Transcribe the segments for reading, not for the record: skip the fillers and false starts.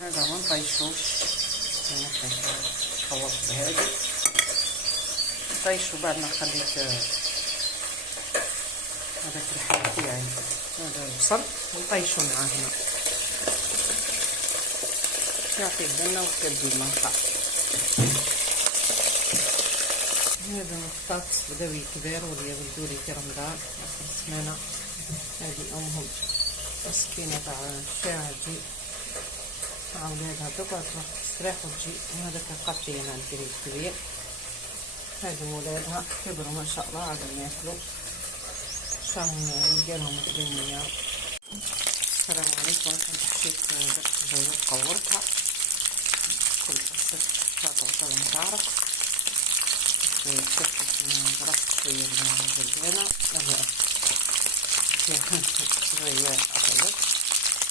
هذا ما نطيشوش، خلصت بهادي نطيشو بعد ما خليت هذاك الحل تاعي. هذا البصل نطيشو معاه هنا، يعطي البنة وتبدي الملحة. هذا البطاطس بداو يكبروا وليولدولي في رمضان آخر السمانة. هذه أمهم مسكينة تاع الشاعر تجي مع ولادها تقعد تروح تستريح وتجي، وهذاك القطي أنا ندير الكبير. هذو ولادها كبروا ما شاء الله عادوا ياكلوا، شاهم نديرلهم الدنيا. السلام عليكم. كنت حشيت داك الجزر قورتها كل أسف شاطئة متعرف شفت ضربت شوية من الزبانة شوية أخذت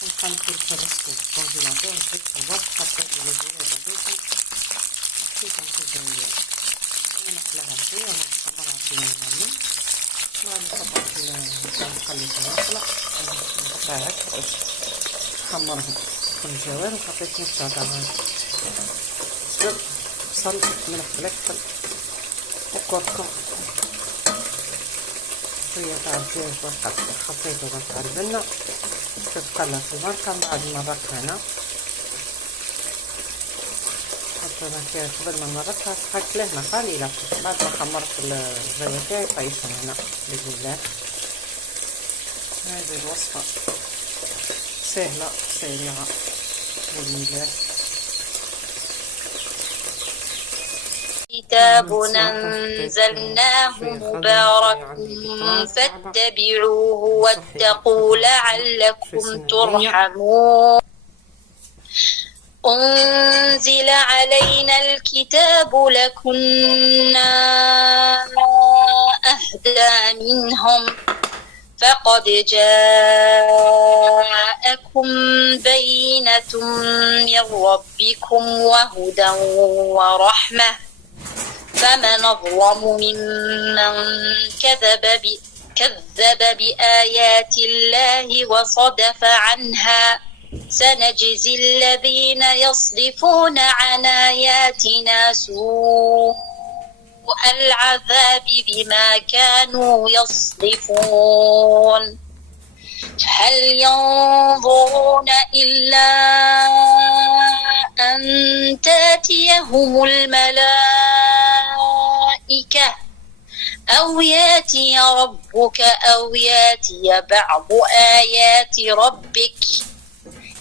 ونقلت الفرصة في الكونجيلاتور وزدت صبرت حطيت الزبانة هذوكم حطيتهم في الزبانة ونقلها شوية ونخمرها في المعلم. بعد صبرت نقلت المقلة نقطعها باش نخمرهم في الجوار وحطيت نص طماطم بصل ملح فلفل وكركم شوية تاع الدجاج حطيته تاع البنة تتقلى في المرقة. بعد ما نرقها حطينا فيها قبل ما نرقها حطيت لهنا قليلة. بعد ما خمرت الزيت تاعي طيشهم هنا بإذن الله. هذه الوصفة سهلة سريعة بإذن الله. كتاب أنزلناه مبارك فاتبعوه واتقوا لعلكم ترحمون. أنزل علينا الكتاب لكنا أهدى منهم فقد جاءكم بينة من ربكم وهدى ورحمة فمن أظلم ممن كذب بآيات الله وصدف عنها سنجزي الذين يصدفون عن آياتنا سوء العذاب بما كانوا يصدفون. هل ينظرون إلا أن تأتيهم الملائكة أو يأتي ربك أو يأتي بعض آيات ربك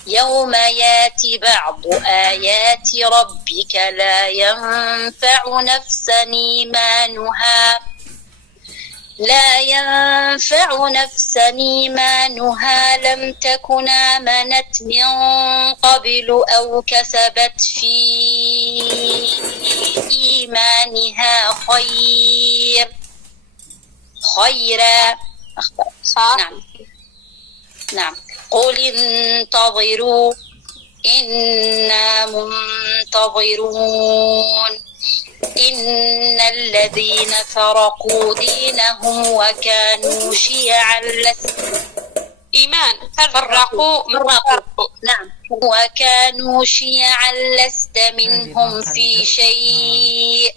يوم يأتي بعض آيات ربك لا ينفع نفسا إيمانها لم تكن آمنت من قبل أو كسبت في إيمانها خيرا. نعم. قل انتظروا إنا منتظرون إن الذين فرقوا دينهم وكانوا شيعا نعم وكانوا شيعا لست منهم في شيء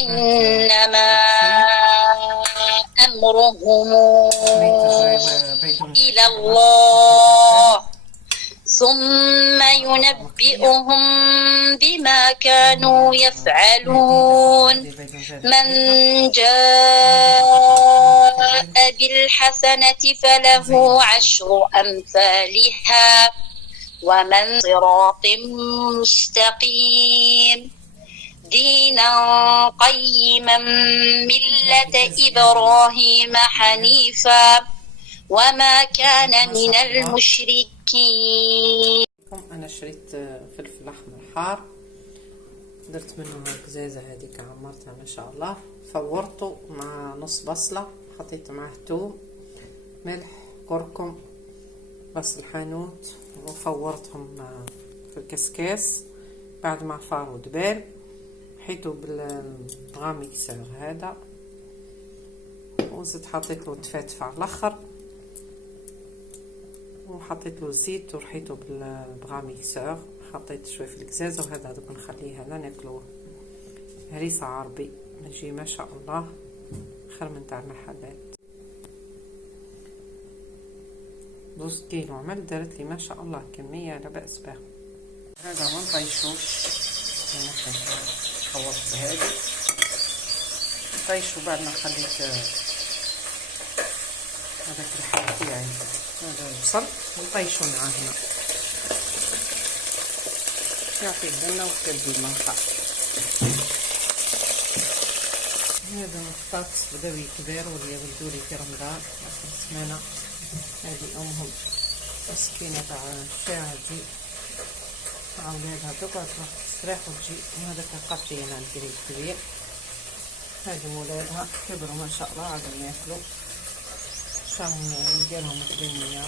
إنما أمرهم إلى الله ثم ينبئهم بما كانوا يفعلون. من جاء بالحسنة فله 10 أمثالها ومن صراط مستقيم دينا قيما ملة إبراهيم حنيفا وما كان من المشركين. أنا شريت فلفل أحمر حار درت منه القزازة هذيك عمرتها ما شاء الله، فورته مع نص بصلة حطيت معاه توم ملح كركم بصل حانوت وفورتهم في الكسكاس. بعد ما فار ودبال حيته بالغاميكسر هذا وزدت حطيت له تفاتف على الاخر وحطيت له الزيت ورحيته بالبغا ميكسور. حطيت شويه في القزازه، وهذا دوك نخليه هنا ناكلوه هريسه عربي نجي ما شاء الله خير من تاع المحلات. 2 كيلو عمل دارت لي ما شاء الله كميه لا باس بها. هذا ما نطيشوش، خلطت بهذه نطيشو بعد ما خليت هذاك الحال تاعي هذا البصل نطيشو معاه هنا يعطي البنه وتبدي المنقع. هذا البطاطس بداو يكبروا ولا يولدوا لي في رمضان اخر السمانه. هذه امهم مسكينه تاع الشاعر مع ولادها دوكا تروح تستريح وتجي. وهذاك القطي انا ندير كبير. هذه ولادها كبروا ما شاء الله عاد ياكلوا. شام نديرهم 800